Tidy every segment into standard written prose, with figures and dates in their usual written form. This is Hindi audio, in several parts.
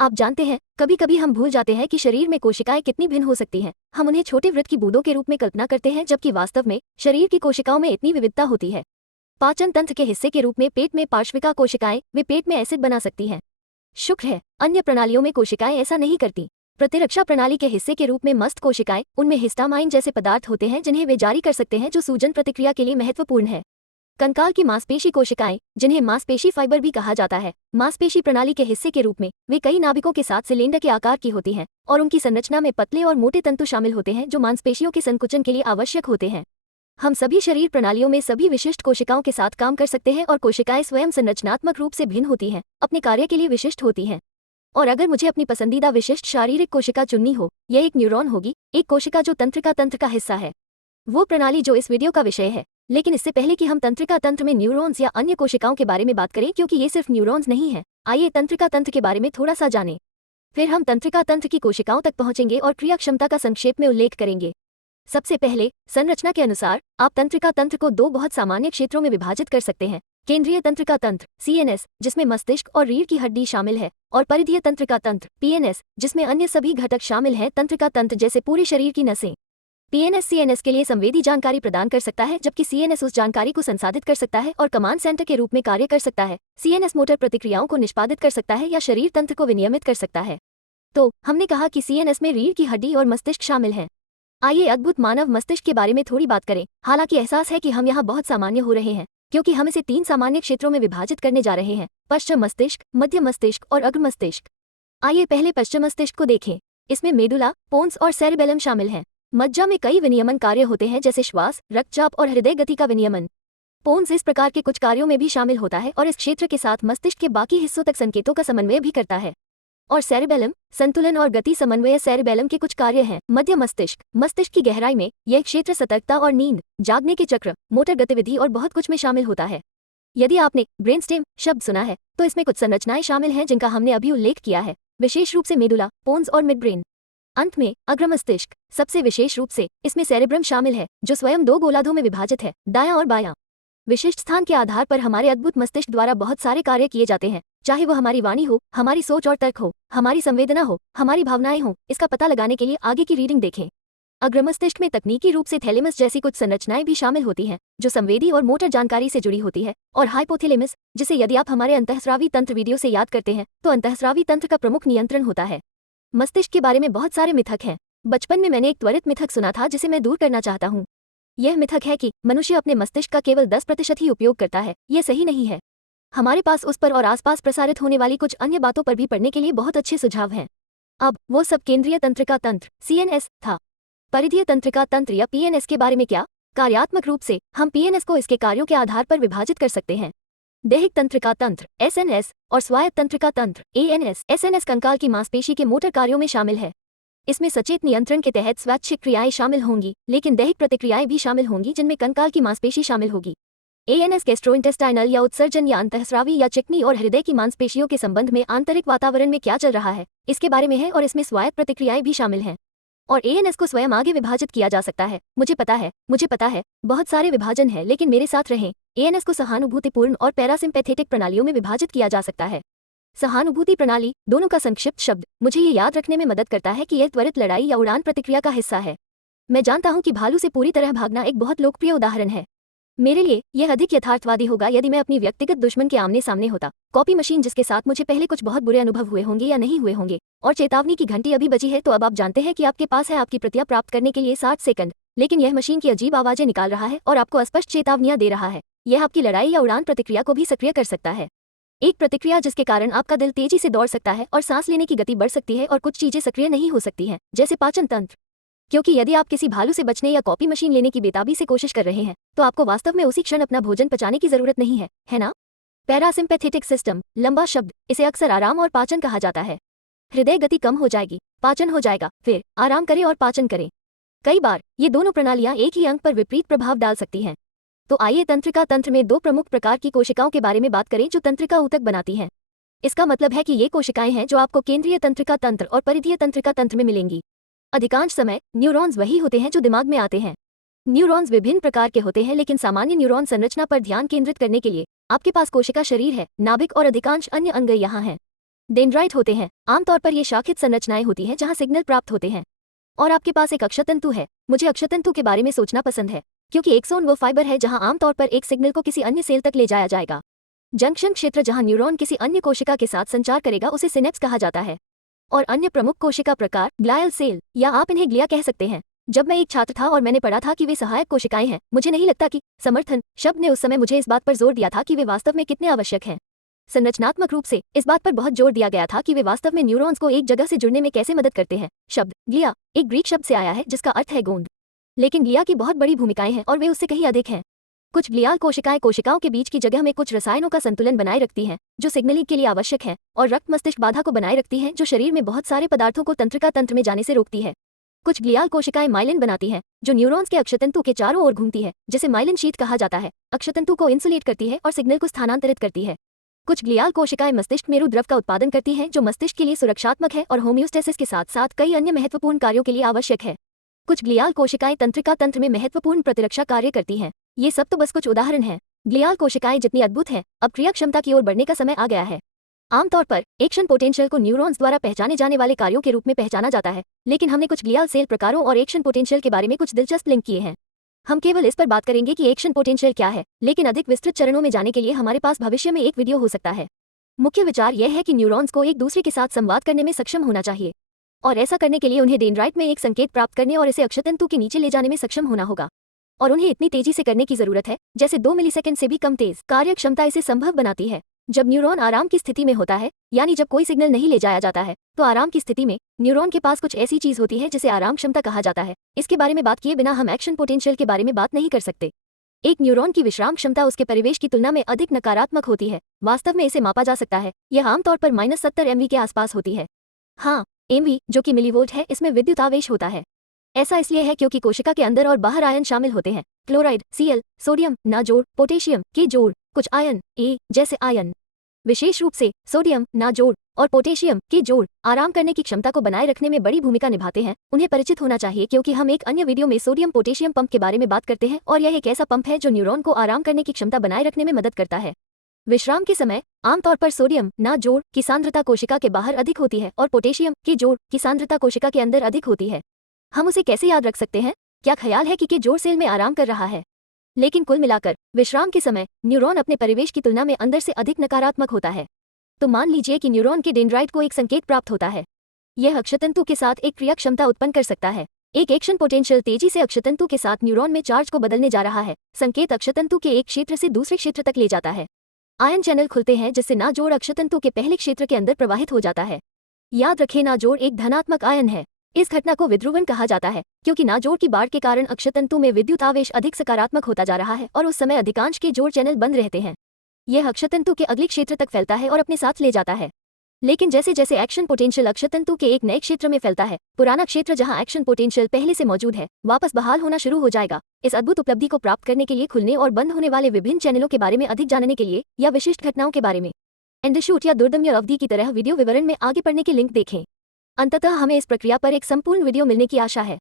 आप जानते हैं, कभी कभी हम भूल जाते हैं कि शरीर में कोशिकाएं कितनी भिन्न हो सकती हैं। हम उन्हें छोटे वृत्त की बूंदों के रूप में कल्पना करते हैं, जबकि वास्तव में शरीर की कोशिकाओं में इतनी विविधता होती है। पाचन तंत्र के हिस्से के रूप में पेट में पार्श्विका कोशिकाएं वे पेट में एसिड बना सकती हैं। शुक्र है, अन्य प्रणालियों में कोशिकाएं ऐसा नहीं करती। प्रतिरक्षा प्रणाली के हिस्से के रूप में मस्त कोशिकाएं, उनमें हिस्टामाइन जैसे पदार्थ होते हैं जिन्हें वे जारी कर सकते हैं, जो सूजन प्रतिक्रिया के लिए महत्वपूर्ण है। कंकाल की मांसपेशी कोशिकाएं, जिन्हें मांसपेशी फाइबर भी कहा जाता है, मांसपेशी प्रणाली के हिस्से के रूप में वे कई नाभिकों के साथ सिलेंडर के आकार की होती हैं और उनकी संरचना में पतले और मोटे तंतु शामिल होते हैं जो मांसपेशियों के संकुचन के लिए आवश्यक होते हैं। हम सभी शरीर प्रणालियों में सभी विशिष्ट कोशिकाओं के साथ काम कर सकते हैं और कोशिकाएं स्वयं संरचनात्मक रूप से भिन्न होती हैं, अपने कार्य के लिए विशिष्ट होती हैं। और अगर मुझे अपनी पसंदीदा विशिष्ट शारीरिक कोशिका चुननी हो, यह एक न्यूरॉन होगी, एक कोशिका जो तंत्रिका तंत्र का हिस्सा है, वो प्रणाली जो इस वीडियो का विषय है। लेकिन इससे पहले कि हम तंत्रिका तंत्र में न्यूरॉन्स या अन्य कोशिकाओं के बारे में बात करें, क्योंकि ये सिर्फ न्यूरॉन्स नहीं है, आइए तंत्रिका तंत्र के बारे में थोड़ा सा जानें। फिर हम तंत्रिका तंत्र की कोशिकाओं तक पहुंचेंगे और क्रिया क्षमता का संक्षेप में उल्लेख करेंगे। सबसे पहले, संरचना के अनुसार आप तंत्रिका तंत्र को दो बहुत सामान्य क्षेत्रों में विभाजित कर सकते हैं। केंद्रीय तंत्रिका तंत्र CNS, जिसमें मस्तिष्क और रीढ़ की हड्डी शामिल है, और परिधीय तंत्रिका तंत्र PNS, जिसमें अन्य सभी घटक शामिल हैं, तंत्रिका तंत्र जैसे पूरे शरीर की नसें। PNS CNS के लिए संवेदी जानकारी प्रदान कर सकता है, जबकि CNS उस जानकारी को संसाधित कर सकता है और कमांड सेंटर के रूप में कार्य कर सकता है। CNS मोटर प्रतिक्रियाओं को निष्पादित कर सकता है या शरीर तंत्र को विनियमित कर सकता है। तो हमने कहा कि CNS में रीढ़ की हड्डी और मस्तिष्क शामिल हैं। आइए अद्भुत मानव मस्तिष्क के बारे में थोड़ी बात करें। हालांकि एहसास है कि हम यहाँ बहुत सामान्य हो रहे हैं, क्योंकि हम इसे 3 सामान्य क्षेत्रों में विभाजित करने जा रहे हैं: पश्चिम मस्तिष्क, मध्य मस्तिष्क और अग्र मस्तिष्क। आइए पहले पश्चिम मस्तिष्क को देखें। इसमें मेडुला, पोन्स और सेरिबेलम शामिल हैं। मज्जा में कई विनियमन कार्य होते हैं, जैसे श्वास, रक्तचाप और हृदय गति का विनियमन। पोन्स इस प्रकार के कुछ कार्यों में भी शामिल होता है और इस क्षेत्र के साथ मस्तिष्क के बाकी हिस्सों तक संकेतों का समन्वय भी करता है। और सेरिबेलम, संतुलन और गति समन्वय सेरिबेलम के कुछ कार्य हैं। मध्य मस्तिष्क, मस्तिष्क की गहराई में यह क्षेत्र सतर्कता और नींद, जागने के चक्र, मोटर गतिविधि और बहुत कुछ में शामिल होता है। यदि आपने ब्रेनस्टेम शब्द सुना है, तो इसमें कुछ संरचनाएं शामिल हैं जिनका हमने अभी उल्लेख किया है, विशेष रूप से मेडुला, पोन्स और मिडब्रेन। अंत में अग्र मस्तिष्क, सबसे विशेष रूप से इसमें सेरेब्रम शामिल है, जो स्वयं 2 गोलार्धों में विभाजित है, दायां और बायां। विशिष्ट स्थान के आधार पर हमारे अद्भुत मस्तिष्क द्वारा बहुत सारे कार्य किए जाते हैं, चाहे वो हमारी वाणी हो, हमारी सोच और तर्क हो, हमारी संवेदना हो, हमारी भावनाएं हो। इसका पता लगाने के लिए आगे की रीडिंग देखें। अग्र मस्तिष्क में तकनीकी रूप से थैलेमस जैसी कुछ संरचनाएं भी शामिल होती हैं, जो संवेदी और मोटर जानकारी से जुड़ी होती है, और हाइपोथैलेमस, जिसे यदि आप हमारे अंतःस्रावी तंत्र वीडियो से याद करते हैं, तो अंतःस्रावी तंत्र का प्रमुख नियंत्रण होता है। मस्तिष्क के बारे में बहुत सारे मिथक हैं। बचपन में मैंने एक त्वरित मिथक सुना था जिसे मैं दूर करना चाहता हूँ। यह मिथक है कि मनुष्य अपने मस्तिष्क का केवल 10% ही उपयोग करता है। यह सही नहीं है। हमारे पास उस पर और आसपास प्रसारित होने वाली कुछ अन्य बातों पर भी पढ़ने के लिए बहुत अच्छे सुझाव हैं। अब वो सब केंद्रीय तंत्रिका तंत्र CNS था। परिधीय तंत्रिका तंत्र या PNS के बारे में क्या? कार्यात्मक रूप से हम PNS को इसके कार्यों के आधार पर विभाजित कर सकते हैं: दैहिक तंत्रिका तंत्र SNS और स्वायत्त तंत्रिका तंत्र ANS। SNS कंकाल की मांसपेशी के मोटर कार्यों में शामिल है। इसमें सचेत नियंत्रण के तहत स्वैच्छिक क्रियाएं शामिल होंगी, लेकिन दैहिक प्रतिक्रियाएं भी शामिल होंगी जिनमें कंकाल की मांसपेशी शामिल होगी। ANS गैस्ट्रोइंटेस्टाइनल या उत्सर्जन या अंतःस्रावी या चिकनी और हृदय की मांसपेशियों के संबंध में आंतरिक वातावरण में क्या चल रहा है, इसके बारे में है, और इसमें स्वायत्त प्रतिक्रियाएं भी शामिल हैं। और ANS को स्वयं आगे विभाजित किया जा सकता है। मुझे पता है, बहुत सारे विभाजन है, लेकिन मेरे साथ रहें। ANS को सहानुभूतिपूर्ण और पैरासिम्पैथेटिक प्रणालियों में विभाजित किया जा सकता है। सहानुभूति प्रणाली, दोनों का संक्षिप्त शब्द, मुझे ये याद रखने में मदद करता है कि यह त्वरित लड़ाई या उड़ान प्रतिक्रिया का हिस्सा है। मैं जानता हूं कि भालू से पूरी तरह भागना एक बहुत लोकप्रिय उदाहरण है। मेरे लिए यह अधिक यथार्थवादी होगा यदि मैं अपनी व्यक्तिगत दुश्मन के आमने सामने होता। कॉपी मशीन जिसके साथ मुझे पहले कुछ बहुत बुरे अनुभव हुए होंगे या नहीं हुए होंगे, और चेतावनी की घंटी अभी बजी है, तो अब आप जानते हैं कि आपके पास है आपकी प्रतियां प्राप्त करने के लिए 60 सेकंड। लेकिन यह मशीन की अजीब आवाजें निकाल रहा है और आपको अस्पष्ट चेतावनियां दे रहा है। यह आपकी लड़ाई या उड़ान प्रतिक्रिया को भी सक्रिय कर सकता है। एक प्रतिक्रिया जिसके कारण आपका दिल तेजी से दौड़ सकता है और सांस लेने की गति बढ़ सकती है, और कुछ चीजें सक्रिय नहीं हो सकती हैं, जैसे पाचन तंत्र। क्योंकि यदि आप किसी भालू से बचने या कॉपी मशीन लेने की बेताबी से कोशिश कर रहे हैं, तो आपको वास्तव में उसी क्षण अपना भोजन पचाने की जरूरत नहीं है ना? पैरासिम्पैथेटिक सिस्टम, लंबा शब्द, इसे अक्सर आराम और पाचन कहा जाता है। हृदय गति कम हो जाएगी, पाचन हो जाएगा, फिर आराम करें और पाचन करें। कई बार ये दोनों प्रणालियां एक ही अंग पर विपरीत प्रभाव डाल सकती हैं। तो आइए तंत्रिका तंत्र में 2 प्रमुख प्रकार की कोशिकाओं के बारे में बात करें जो तंत्रिका ऊतक बनाती हैं। इसका मतलब है कि ये कोशिकाएं हैं जो आपको केंद्रीय तंत्रिका तंत्र और परिधीय तंत्रिका तंत्र में मिलेंगी। अधिकांश समय न्यूरॉन्स वही होते हैं जो दिमाग में आते हैं। न्यूरॉन्स विभिन्न प्रकार के होते हैं, लेकिन सामान्य न्यूरॉन संरचना पर ध्यान केंद्रित करने के लिए आपके पास कोशिका शरीर है, नाभिक और अधिकांश अन्य अंग यहाँ हैं। डेंड्राइट होते हैं। आमतौर पर ये शाखित संरचनाएं होती हैं जहां सिग्नल प्राप्त होते हैं। और आपके पास एक अक्षतंतु है। मुझे अक्षतंतु के बारे में सोचना पसंद है क्योंकि एक्सोन वो फाइबर है जहां आमतौर पर एक सिग्नल को किसी अन्य सेल तक ले जाया जाएगा। जंक्शन क्षेत्र जहां न्यूरॉन किसी अन्य कोशिका के साथ संचार करेगा उसे सिनेप्स कहा जाता है। और अन्य प्रमुख कोशिका प्रकार ग्लायल सेल, या आप इन्हें ग्लिया कह सकते हैं। जब मैं एक छात्र था और मैंने पढ़ा था कि वे सहायक कोशिकाएं हैं, मुझे नहीं लगता कि समर्थन शब्द ने उस समय मुझे इस बात पर जोर दिया था कि वे वास्तव में कितने आवश्यक हैं। संरचनात्मक रूप से इस बात पर बहुत जोर दिया गया था कि वे वास्तव में न्यूरॉन्स को एक जगह से जुड़ने में कैसे मदद करते हैं। शब्द ग्लिया एक ग्रीक शब्द से आया है जिसका अर्थ है गोंद। लेकिन ग्लिया की बहुत बड़ी भूमिकाएं हैं और वे उससे कहीं अधिक हैं। कुछ ग्लियाल कोशिकाएं कोशिकाओं के बीच की जगह में कुछ रसायनों का संतुलन बनाए रखती हैं जो सिग्नलिंग के लिए आवश्यक है, और रक्त मस्तिष्क बाधा को बनाए रखती हैं जो शरीर में बहुत सारे पदार्थों को तंत्रिका तंत्र में जाने से रोकती है। कुछ ग्लियाल कोशिकाएं माइलिन बनाती हैं जो न्यूरॉन्स के अक्षतंतु के चारों ओर घूमती है, जिसे माइलिन शीट कहा जाता है। अक्षतंतु को इंसुलेट करती है और सिग्नल को स्थानांतरित करती है। कुछ ग्लियाल कोशिकाएं मस्तिष्क मेरु द्रव का उत्पादन करती हैं जो मस्तिष्क के लिए सुरक्षात्मक है और होम्योस्टेसिस के साथ साथ कई अन्य महत्वपूर्ण कार्यों के लिए आवश्यक है। कुछ ग्लियाल कोशिकाएं तंत्रिका तंत्र में महत्वपूर्ण प्रतिरक्षा कार्य करती हैं। ये सब तो बस कुछ उदाहरण हैं। ग्लियाल कोशिकाएं जितनी अद्भुत हैं, अब क्रिया क्षमता की ओर बढ़ने का समय आ गया है। आमतौर पर एक्शन पोटेंशियल को न्यूरॉन्स द्वारा पहचाने जाने वाले कार्यों के रूप में पहचाना जाता है, लेकिन हमने कुछ ग्लियाल सेल प्रकारों और एक्शन पोटेंशियल के बारे में कुछ दिलचस्प लिंक किए हैं। हम केवल इस पर बात करेंगे कि एक्शन पोटेंशियल क्या है, लेकिन अधिक विस्तृत चरणों में जाने के लिए हमारे पास भविष्य में एक वीडियो हो सकता है। मुख्य विचार यह है कि न्यूरॉन्स को एक दूसरे के साथ संवाद करने में सक्षम होना चाहिए, और ऐसा करने के लिए उन्हें डेंड्राइट में एक संकेत प्राप्त करने और इसे अक्षतंतु के नीचे ले जाने में सक्षम होना होगा। और उन्हें इतनी तेजी से करने की जरूरत है जैसे 2 मिलीसेकंड से भी कम तेज। कार्य क्षमता इसे संभव बनाती है। जब न्यूरॉन आराम की स्थिति में होता है, यानी जब कोई सिग्नल नहीं ले जाया जाता है, तो आराम की स्थिति में न्यूरॉन के पास कुछ ऐसी चीज होती है जिसे आराम क्षमता कहा जाता है। इसके बारे में बात किए बिना हम एक्शन पोटेंशियल के बारे में बात नहीं कर सकते। एक न्यूरॉन की विश्राम क्षमता उसके परिवेश की तुलना में अधिक नकारात्मक होती है। वास्तव में इसे मापा जा सकता है। यह आमतौर पर -70 MV के आसपास होती है। हाँ, MV जो कि मिलीवोल्ट है, इसमें विद्युत आवेश होता है। ऐसा इसलिए है क्योंकि कोशिका के अंदर और बाहर आयन शामिल होते हैं। क्लोराइड Cl, सोडियम ना जोड़, पोटेशियम के जोड़, कुछ आयन A जैसे आयन। विशेष रूप से सोडियम ना जोड़ और पोटेशियम के जोड़ आराम करने की क्षमता को बनाए रखने में बड़ी भूमिका निभाते हैं। उन्हें परिचित होना चाहिए क्योंकि हम एक अन्य वीडियो में सोडियम पोटेशियम पंप के बारे में बात करते हैं, और यह एक ऐसा पंप है जो न्यूरॉन को आराम करने की क्षमता बनाए रखने में मदद करता है। विश्राम के समय आमतौर पर सोडियम ना जोड़ की सांद्रता कोशिका के बाहर अधिक होती है और पोटेशियम के जोड़ की सांद्रता कोशिका के अंदर अधिक होती है। हम उसे कैसे याद रख सकते हैं? क्या ख्याल है कि के जोड़ सेल में आराम कर रहा है? लेकिन कुल मिलाकर विश्राम के समय न्यूरॉन अपने परिवेश की तुलना में अंदर से अधिक नकारात्मक होता है। तो मान लीजिए कि न्यूरॉन के डेंड्राइट को एक संकेत प्राप्त होता है। यह अक्षतंतु के साथ एक क्रिया क्षमता उत्पन्न कर सकता है। एक एक्शन पोटेंशियल तेजी से अक्षतंतु के साथ न्यूरॉन में चार्ज को बदलने जा रहा है। संकेत अक्षतंतु के एक क्षेत्र से दूसरे क्षेत्र तक ले जाता है। आयन चैनल खुलते हैं जिससे ना जोड़ अक्षतंतु के पहले क्षेत्र के अंदर प्रवाहित हो जाता है। याद रखें, ना जोड़ एक धनात्मक आयन है। इस घटना को विध्रुवण कहा जाता है क्योंकि नाजोड़ की बाढ़ के कारण अक्षतंतु में विद्युत आवेश अधिक सकारात्मक होता जा रहा है और उस समय अधिकांश के जोड़ चैनल बंद रहते हैं। यह अक्षतंतु के अगले क्षेत्र तक फैलता है और अपने साथ ले जाता है। लेकिन जैसे जैसे एक्शन पोटेंशियल अक्षतंतु के एक नए क्षेत्र में फैलता है, पुराना क्षेत्र जहां एक्शन पोटेंशियल पहले से मौजूद है वापस बहाल होना शुरू हो जाएगा। इस अद्भुत उपलब्धि को प्राप्त करने के लिए खुलने और बंद होने वाले विभिन्न चैनलों के बारे में अधिक जानने के लिए या विशिष्ट घटनाओं के बारे में एंडरशूट या दुर्दम्य अवधि की तरह वीडियो विवरण में आगे पढ़ने की लिंक देखें। अंततः हमें इस प्रक्रिया पर एक संपूर्ण वीडियो मिलने की आशा है।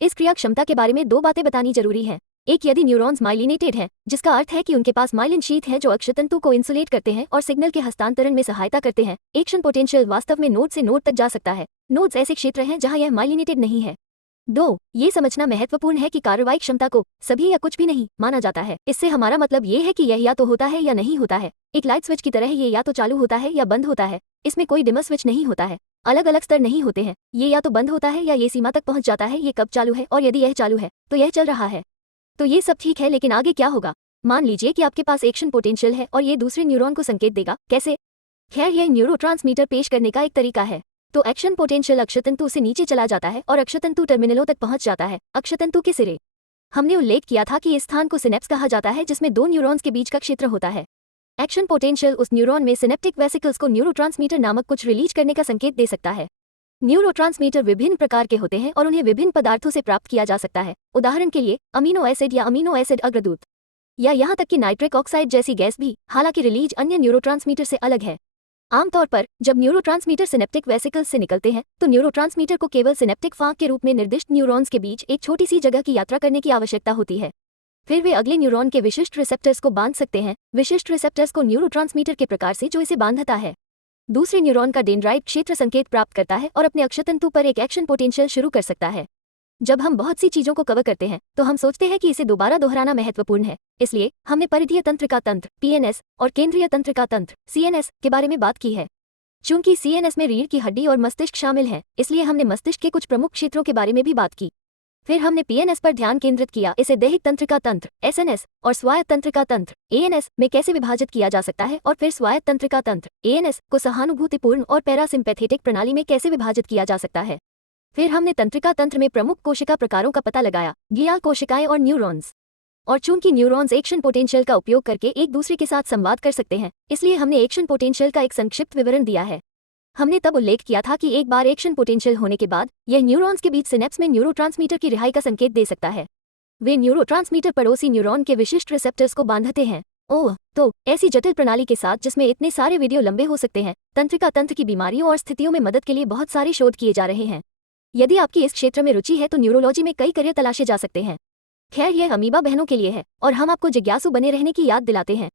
इस क्रिया क्षमता के बारे में 2 बातें बतानी जरूरी हैं। एक, यदि न्यूरॉन्स माइलिनेटेड हैं, जिसका अर्थ है कि उनके पास माइलिन शीथ है जो अक्षतंतु को इंसुलेट करते हैं और सिग्नल के हस्तांतरण में सहायता करते हैं, एक्शन पोटेंशियल वास्तव में नोड से नोड तक जा सकता है। नोड्स ऐसे क्षेत्र हैं जहां यह माइलिनेटेड नहीं है। 2, ये समझना महत्वपूर्ण है कि कार्रवाई क्षमता को सभी या कुछ भी नहीं माना जाता है। इससे हमारा मतलब ये है कि यह या तो होता है या नहीं होता है। एक लाइट स्विच की तरह ये या तो चालू होता है या बंद होता है। इसमें कोई डिमर स्विच नहीं होता है। अलग अलग स्तर नहीं होते हैं। ये या तो बंद होता है या ये सीमा तक पहुंच जाता है ये कब चालू है, और यदि यह चालू है तो यह चल रहा है। तो ये सब ठीक है, लेकिन आगे क्या होगा? मान लीजिए कि आपके पास एक्शन पोटेंशियल है और ये दूसरे न्यूरॉन को संकेत देगा। कैसे? खैर, यह न्यूरोट्रांसमीटर पेश करने का एक तरीका है। तो एक्शन पोटेंशियल अक्षतंतु से नीचे चला जाता है और अक्षतंतु टर्मिनलों तक पहुंच जाता है। अक्षतंतु के सिरे। हमने उल्लेख किया था कि इस स्थान को सिनेप्स कहा जाता है, जिसमें 2 न्यूरॉन्स के बीच का क्षेत्र होता है। एक्शन पोटेंशियल उस न्यूरॉन में सिनेप्टिक वेसिकल्स को न्यूरोट्रांसमीटर नामक कुछ रिलीज करने का संकेत दे सकता है। न्यूरोट्रांसमीटर विभिन्न प्रकार के होते हैं और उन्हें विभिन्न पदार्थों से प्राप्त किया जा सकता है। उदाहरण के लिए अमीनो एसिड या अमीनो एसिड अग्रदूत, या यहाँ तक कि नाइट्रिक ऑक्साइड जैसी गैस भी। हालांकि रिलीज अन्य न्यूरोट्रांसमीटर से अलग है। आमतौर पर जब न्यूरोट्रांसमीटर सिनेप्टिक वेसिकल्स से निकलते हैं तो न्यूरोट्रांसमीटर को केवल सिनेप्टिक फाँक के रूप में निर्दिष्ट न्यूरॉन्स के बीच एक छोटी सी जगह की यात्रा करने की आवश्यकता होती है। फिर वे अगले न्यूरॉन के विशिष्ट रिसेप्टर्स को बांध सकते हैं। विशिष्ट रिसेप्टर्स को न्यूरोट्रांसमीटर के प्रकार से जो इसे बांधता है। दूसरे न्यूरॉन का डेंड्राइट क्षेत्र संकेत प्राप्त करता है और अपने अक्षतंतु पर एक एक्शन पोटेंशियल शुरू कर सकता है। जब हम बहुत सी चीजों को कवर करते हैं तो हम सोचते हैं कि इसे दोबारा दोहराना महत्वपूर्ण है, इसलिए हमने परिधीय तंत्रिका तंत्र (पीएनएस) और केंद्रीय तंत्रिका तंत्र (सीएनएस) के बारे में बात की है। चूंकि सीएनएस में रीढ़ की हड्डी और मस्तिष्क शामिल हैं, इसलिए हमने मस्तिष्क के कुछ प्रमुख क्षेत्रों के बारे में भी बात की। फिर हमने पीएनएस पर ध्यान केंद्रित किया, इसे दैहिक तंत्रिका तंत्र (एसएनएस) और स्वायत्त तंत्रिका तंत्र (एएनएस) में कैसे विभाजित किया जा सकता है, और फिर स्वायत्त तंत्रिका तंत्र (एएनएस) को सहानुभूतिपूर्ण और पैरासिम्पैथेटिक प्रणाली में कैसे विभाजित किया जा सकता है। फिर हमने तंत्रिका तंत्र में प्रमुख कोशिका प्रकारों का पता लगाया, ग्लियाल कोशिकाएं और न्यूरॉन्स। और चूंकि न्यूरॉन्स एक्शन पोटेंशियल का उपयोग करके एक दूसरे के साथ संवाद कर सकते हैं, इसलिए हमने एक्शन पोटेंशियल का एक संक्षिप्त विवरण दिया है। हमने तब उल्लेख किया था कि एक बार एक्शन पोटेंशियल होने के बाद यह न्यूरॉन्स के बीच सिनेप्स में न्यूरोट्रांसमीटर की रिहाई का संकेत दे सकता है। वे न्यूरोट्रांसमीटर पड़ोसी न्यूरॉन के विशिष्ट रिसेप्टर्स को बांधते हैं। ओह, तो ऐसी जटिल प्रणाली के साथ जिसमें इतने सारे वीडियो लंबे हो सकते हैं, तंत्रिका तंत्र की बीमारियों और स्थितियों में मदद के लिए बहुत सारे शोध किए जा रहे हैं। यदि आपकी इस क्षेत्र में रुचि है तो न्यूरोलॉजी में कई करियर तलाशे जा सकते हैं। खैर, यह अमीबा बहनों के लिए है और हम आपको जिज्ञासु बने रहने की याद दिलाते हैं।